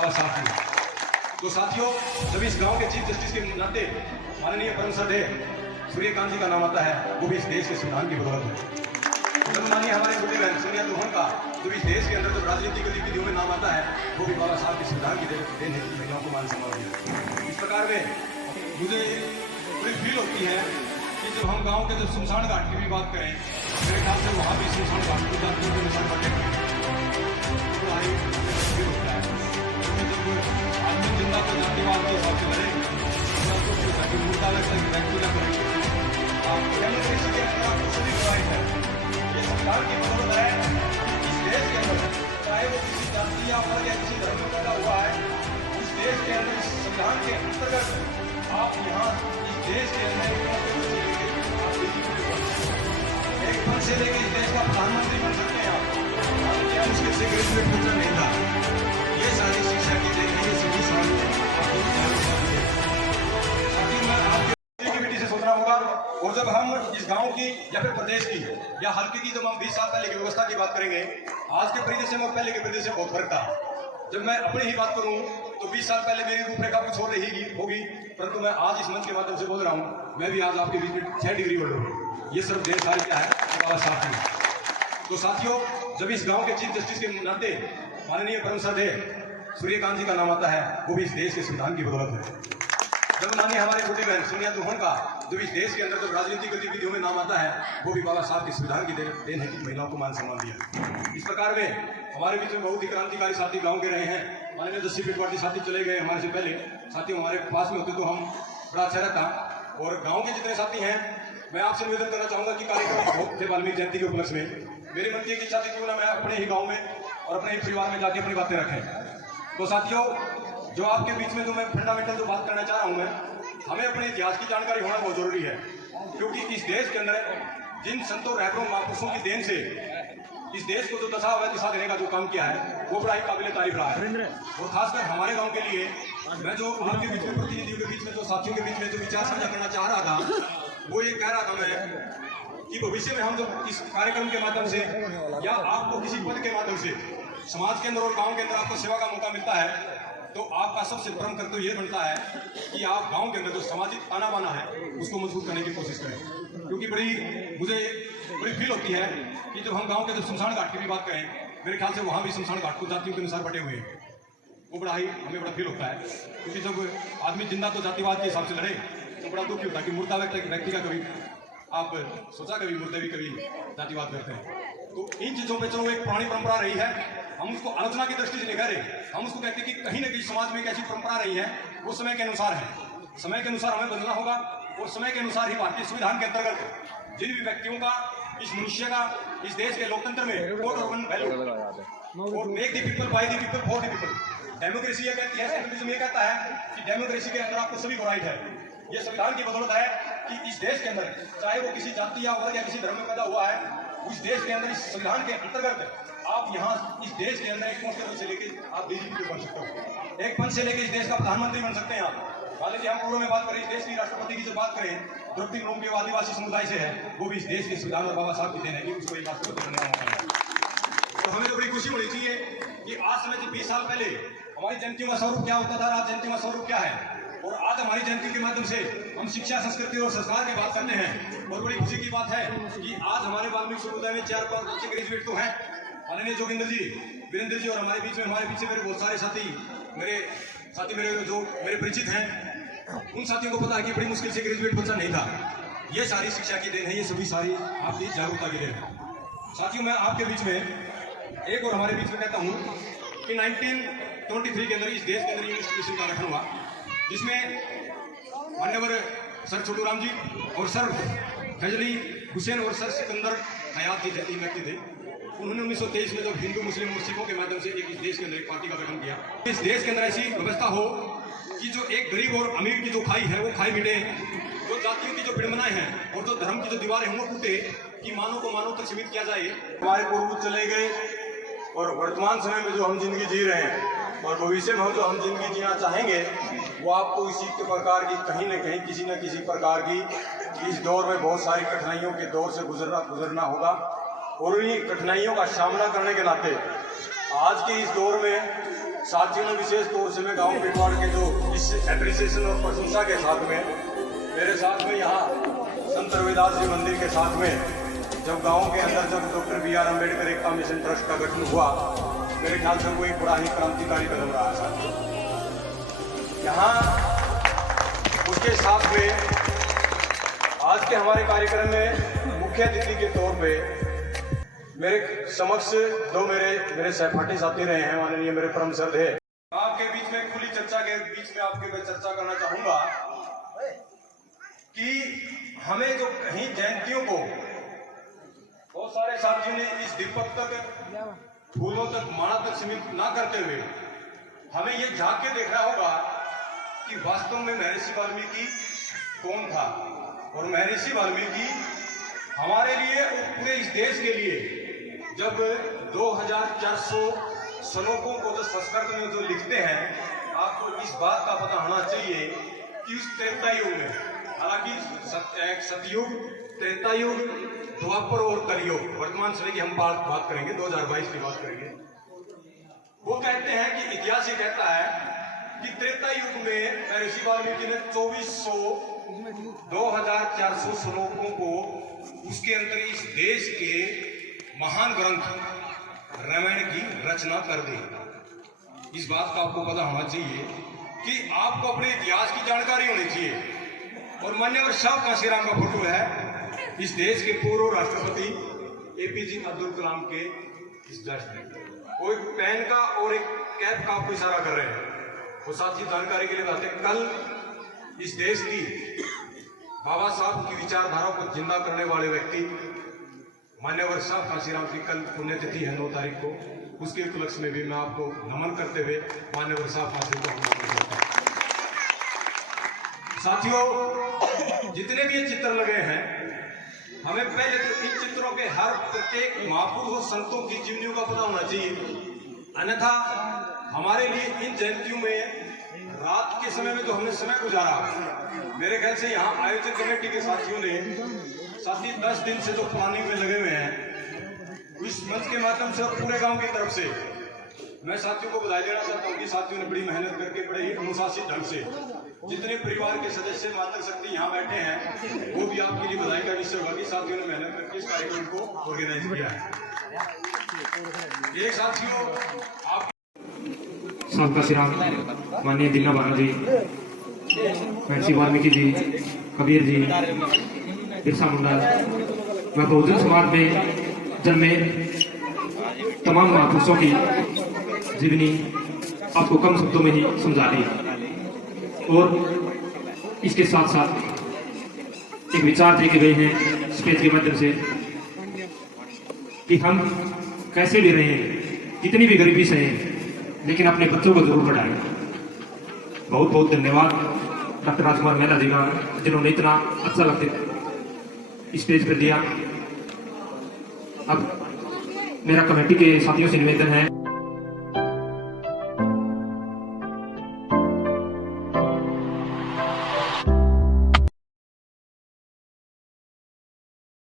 बाबा साहब की। तो साथियों, जब इस गांव के चीफ जस्टिस के नाते माननीय परम श्रद्धेय सूर्यकांत जी का नाम आता है, वो भी इस देश के संविधान की बदौलत है। जब माननीय हमारे छोटी बहन सोनिया चौहान का जब इस देश के अंदर जब राजनीतिक गतिविधियों में नाम आता है, वो भी बाबा साहब के संविधान की देन है कि महिलाओं को मान सम्मान दिया। इस प्रकार में मुझे बड़ी फील होती है कि जब हम गांव के जब शमशान घाट की भी बात करें, मेरे ख्याल से वहाँ भी शमशान घाट की जातियों के निशान बटे तो आई फील होता है। जब आदमी जिंदा तो जातिवाद के हिसाब से लड़े, मुद्दा लगता है व्यक्तिगत डेमोक्रेसी के अंदर आपको सभी प्रोवाइड है। ये सरकार की बदौलत है इस देश के अंदर, चाहे वो किसी जाति या वर्ग या किसी धर्म में पैदा हुआ है, इस देश के अंदर इस संविधान के अंतर्गत आप यहाँ इस देश के अंदर एक पद से लेकर इस देश का प्रधानमंत्री बन सकते हैं आप। क्या मुश्किल से ग्रेजुएट बच्चा नहीं था। ये सारी शिक्षा की देन है, ये सभी सारी और जब हम इस गांव की या फिर प्रदेश की या हल्के की जब हम 20 साल पहले की व्यवस्था की बात करेंगे, आज के परिदृश्य में और पहले के परिदृश्य में बहुत फर्क था। जब मैं अपनी ही बात करूं तो 20 साल पहले मेरी रूपरेखा कुछ हो रही होगी, परंतु मैं आज इस मंच के माध्यम से बोल रहा हूं, मैं भी आज आपके बीच में 6 डिग्री होल्डर हूं। ये सिर्फ देश कार्य क्या है, बाबा साहब की। तो साथियों, जब इस गाँव के चीफ जस्टिस के नाते माननीय परम श्रद्धेय सूर्यकांत जी का नाम आता है, वो भी इस देश के संविधान की बदौलत है। जब माननीय हमारी छोटी बहन सोनिया चौहान का जब इस देश के अंदर जब राजनीतिक गतिविधियों में नाम आता है, वो भी बाबा साहब के संविधान की देन है कि महिलाओं को मान सम्मान दिया। इस प्रकार में हमारे बीच में बहुत ही क्रांतिकारी साथी गांव के रहे हैं। माननीय जस्सी पेटवार जी साथी चले गए हमारे से पहले, साथी हमारे पास में होते तो हम बड़ा अच्छा रहता। और गाँव के जितने साथी हैं, मैं आपसे निवेदन करना चाहूँगा कि कार्यक्रम बहुत थे वाल्मीकि जयंती के उपलक्ष्य में। मेरे मन की एक इच्छा थी क्यों ना मैं अपने ही गाँव में और अपने ही परिवार में जाके अपनी बातें रखें। तो साथियों, जो आपके बीच में जो मैं फंडामेंटल जो बात करना चाह रहा हूँ, मैं हमें अपने इतिहास की जानकारी होना बहुत जरूरी है, क्योंकि इस देश के अंदर जिन संतों रहबरों महापुरुषों की देन से इस देश को जो दशा व दिशा देने का जो काम किया है, वो बड़ा ही काबिल तारीफ रहा है। और खासकर हमारे गांव के लिए मैं जो आपके बीच में प्रतिनिधियों के बीच में जो साथियों के बीच में जो विचार साझा करना चाह रहा था, वो ये कह रहा था मैं कि भविष्य में हम जब इस कार्यक्रम के माध्यम से या आपको किसी पद के माध्यम से समाज के अंदर और गाँव के अंदर आपको सेवा का मौका मिलता है, तो आपका सबसे प्रथम कर्तव्य यह बनता है कि आप गांव के अंदर जो सामाजिक ताना बाना है उसको मजबूत करने की कोशिश करें। क्योंकि मुझे बड़ी फील होती है कि जब हम गांव के जब शमशान घाट की भी बात करें, मेरे ख्याल से वहाँ भी शमशान घाट को जातियों के अनुसार बटे हुए हैं, वो हमें बड़ा फील होता है। क्योंकि जब आदमी जिंदा तो जातिवाद के हिसाब से लड़े, तो बड़ा दुख होता है कि मुर्दा व्यक्ति का कभी आप सोचा कभी मुर्दे भी कभी जातिवाद करते हैं। तो इन चीजों पे जो एक पुरानी परंपरा रही है, हम उसको आलोचना की दृष्टि से नहीं कह रहे, हम उसको कहते हैं कि कहीं ना कहीं समाज में एक ऐसी परंपरा रही है, वो समय के अनुसार है। समय के अनुसार हमें बदलना होगा और समय के अनुसार ही भारतीय संविधान के अंतर्गत जिन भी व्यक्तियों का, इस मनुष्य का, इस देश के लोकतंत्र में कोड और वन वैल्यू और make the people by the people for the people. Democracy ये कहती है, सेकुलरिज्म ये कहता है कि डेमोक्रेसी के अंदर आपको सभी को राइट है। ये संविधान की बदौलत है कि इस देश के अंदर चाहे वो किसी जाति या वर्ग या किसी धर्म में पैदा हुआ है, उस देश के अंदर इस संविधान के अंतर्गत आप यहाँ इस देश के अंदर एक पद से लेकर आप डीजीपी बन सकते हो, एक पद से लेकर इस देश का प्रधानमंत्री बन सकते हैं आप। मान लीजिए हम पूर्व में बात करें, इस देश की राष्ट्रपति की जो बात करें, द्रौपदी मुर्मू के आदिवासी समुदाय से है, वो भी इस देश के संविधान और बाबा साहब की देन है कि उसको एक राष्ट्रपति बनने का मौका मिला। तो हमें तो बड़ी खुशी होनी चाहिए कि आज समय से 20 साल पहले हमारी जयंतियों का स्वरूप क्या होता था, आज जयंतियों का स्वरूप क्या है। और आज हमारी जयंती के माध्यम से हम शिक्षा, संस्कृति और संस्कार की बात करते हैं। और बड़ी खुशी की बात है कि आज हमारे वाल्मीकि समुदाय में 4-5 बच्चे ग्रेजुएट तो हैं। माननीय जोगिंदर जी, वीरेंद्र जी और हमारे पीछे मेरे बहुत सारे साथी मेरे परिचित हैं, उन साथियों को पता है कि बड़ी मुश्किल से ग्रेजुएट बच्चा नहीं था। ये सारी शिक्षा की देन है, ये सभी सारी आपकी जागरूकता की देन है। साथियों, मैं आपके बीच में एक और हमारे बीच में कहता हूँ कि 1923 के अंदर इस देश के अंदर इंस्टीट्यूशन का गठन हुआ, जिसमें मान्यवर सर छोटू राम जी और सर फैजली हुसैन और सर सिकंदर हयात जी तीन व्यक्ति थे। उन्होंने 1923 में जब हिंदू, मुस्लिम और सिखों के माध्यम से इस देश के अंदर एक पार्टी का गठन किया। इस देश के अंदर ऐसी व्यवस्था हो कि जो एक गरीब और अमीर की जो खाई है वो खाई मिटे, जो जातियों की जो विडंबनाएं हैं और जो धर्म की जो दीवारें हैं वो टूटे, कि मानव को मानव तक सीमित किया जाए। हमारे पूर्वज चले गए और वर्तमान समय में जो हम जिंदगी जी रहे हैं और भविष्य में जो हम जिंदगी जीना चाहेंगे, वो आपको इसी प्रकार की कहीं न कहीं किसी न किसी प्रकार की इस दौर में बहुत सारी कठिनाइयों के दौर से गुजरना होगा। और इन्हीं कठिनाइयों का सामना करने के नाते आज के इस दौर में साथियों ने विशेष तौर से मैं गांव पिटवाड़ के जो इस एप्रिसिएशन और प्रशंसा के साथ में मेरे साथ में यहाँ संत रविदास जी मंदिर के साथ में जब गांव के अंदर जब doctor B R Ambedkar Ekta mission trust का गठन हुआ, मेरे ख्याल से वो एक बड़ा ही क्रांतिकारी कदम रहा साथियों। यहाँ उसके साथ में आज के हमारे कार्यक्रम में मुख्य अतिथि के तौर पे मेरे समक्ष दो मेरे सहपाठी साथी रहे हैं, माननीय मेरे परम श्रद्ध है। आपके बीच में खुली चर्चा के बीच में आपके मैं चर्चा करना चाहूंगा कि हमें जो कहीं जयंतियों को बहुत सारे साथियों ने इस दीपक तक फूलों तक माला तक सीमित ना करते हुए हमें ये झांक के देखना होगा कि वास्तव में महर्षि वाल्मीकि कौन था और महर्षि वाल्मीकि हमारे लिए और पूरे इस देश के लिए जब 2400 श्लोकों को जो संस्कृत में जो लिखते हैं, आपको इस बात का पता होना चाहिए कि उस त्रेता युग में, हालांकि सतयुग, त्रेता युग, द्वापर और कलयुग, वर्तमान समय की हम बात करेंगे, 2022 की बात करेंगे। वो कहते हैं कि इतिहास ये कहता है कि त्रेता युग में महर्षि वाल्मीकि ने 2400 श्लोकों को उसके अंदर इस देश के महान ग्रंथ रामायण की रचना कर दी। इस बात का आपको पता होना चाहिए कि आपको अपने इतिहास की जानकारी होनी चाहिए। और मान्यवर शाह कांशीराम का फोटो है इस देश के पूर्व राष्ट्रपति एपीजे अब्दुल कलाम के इस जस्ट में वो एक पेन का और एक कैप का आपको इशारा कर रहे हैं। वो साथी जानकारी के लिए बताते हैं, कल इस देश की बाबा साहब की विचारधारा को जिंदा करने वाले व्यक्ति मान्यवर शाह कांशीराम की कल पुण्यतिथि है 9 तारीख को। उसके उपलक्ष्य में भी मैं आपको नमन करते हुए मान्यवर शाह कांशीराम को नमन करता हूं। साथियों, जितने भी ये चित्र लगे हैं, हमें पहले तो इन चित्रों के हर प्रत्येक महापुरुष और संतों की जीवनियों का पता होना चाहिए। अन्यथा हमारे लिए इन जयंतियों में रात के समय में जो हमने समय गुजारा, मेरे ख्याल से यहाँ आयोजक कमेटी के साथियों ने साथी 10 दिन से जो प्लानिंग में लगे हुए हैं, इस मंच के माध्यम से पूरे गांव की तरफ से मैं साथियों को बधाई देना चाहता हूँ कि साथियों ने बड़ी मेहनत करके बड़े ही अनुशासित ढंग से जितने परिवार के सदस्य मातृशक्ति यहाँ बैठे हैं, वो भी आपके लिए बधाई का विषय होगा कि साथियों ने मेहनत करके इस कार्यक्रम को ऑर्गेनाइज किया है। एक साथियों, आप सबका सिराम माननीय दीना बानो जी, महर्षि वाल्मीकि जी, कबीर जी, बिरसा मुंडा व बहुजन समाज में जन्मे तमाम महापुरुषों की जीवनी आपको कम शब्दों में ही समझा दी और इसके साथ साथ एक विचार दे के गए हैं स्टेज के माध्यम से कि हम कैसे भी रहें, कितनी भी गरीबी से हैं, लेकिन अपने बच्चों को जरूर पढ़ाएं। बहुत बहुत धन्यवाद डॉक्टर राजकुमार मेहरा जी का, जिन्होंने इतना अच्छा लगते स्टेज पर दिया। अब मेरा कमेटी के साथियों से निवेदन है